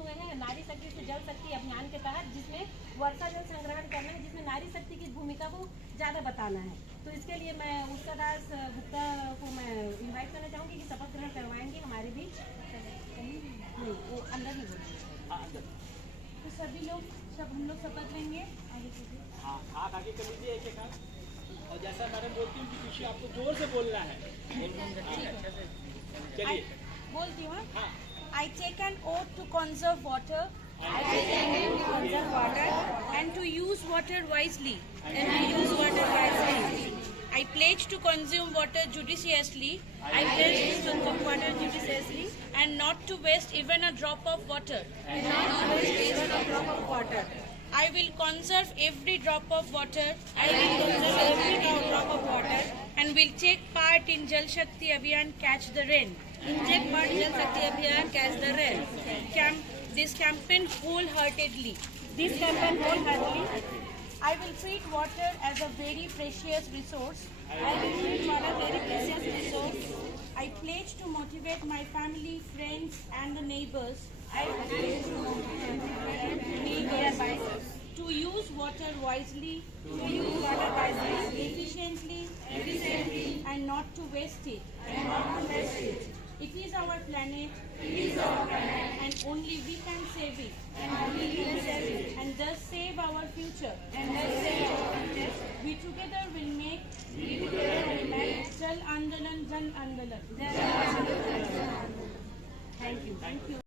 हुए हैं नारी शक्ति से जल शक्ति अभियान के तहत, जिसमें वर्षा जल संग्रहण करना है, जिसमें नारी शक्ति की भूमिका को ज़्यादा बताना है। तो इसके लिए मैं उत्तर दास गुप्ता को मैं इन्वाइट करना चाहूँगी कि शपथ ग्रहण करवाएंगे हमारे बीच। नहीं, वो अंदर ही बोलेंगे। तो सभी लोग हम लोग शपथ लेंगे। हाँ, हाथ आगे कर लीजिए एक एक हाथ। और जैसा मैडम बोलती हूँ कि पीछे आपको जोर से बोलना है। चलिए बोलती हूँ। हाँ। I take an oath to conserve water. I take an oath to conserve water and to use water wisely. I pledge to consume water judiciously. And not to waste even a drop of water. I will conserve every drop of water. And will take part in Jal Shakti Abhiyan Catch the Rain. This campaign wholeheartedly. I will treat water as a very precious resource. I pledge to motivate my family, friends, and the neighbors. To use water wisely, efficiently, and not to waste it. It is our planet, and only we can save it, and thus save our future. We together will make Jal Andolan Jan Andolan. Thank you.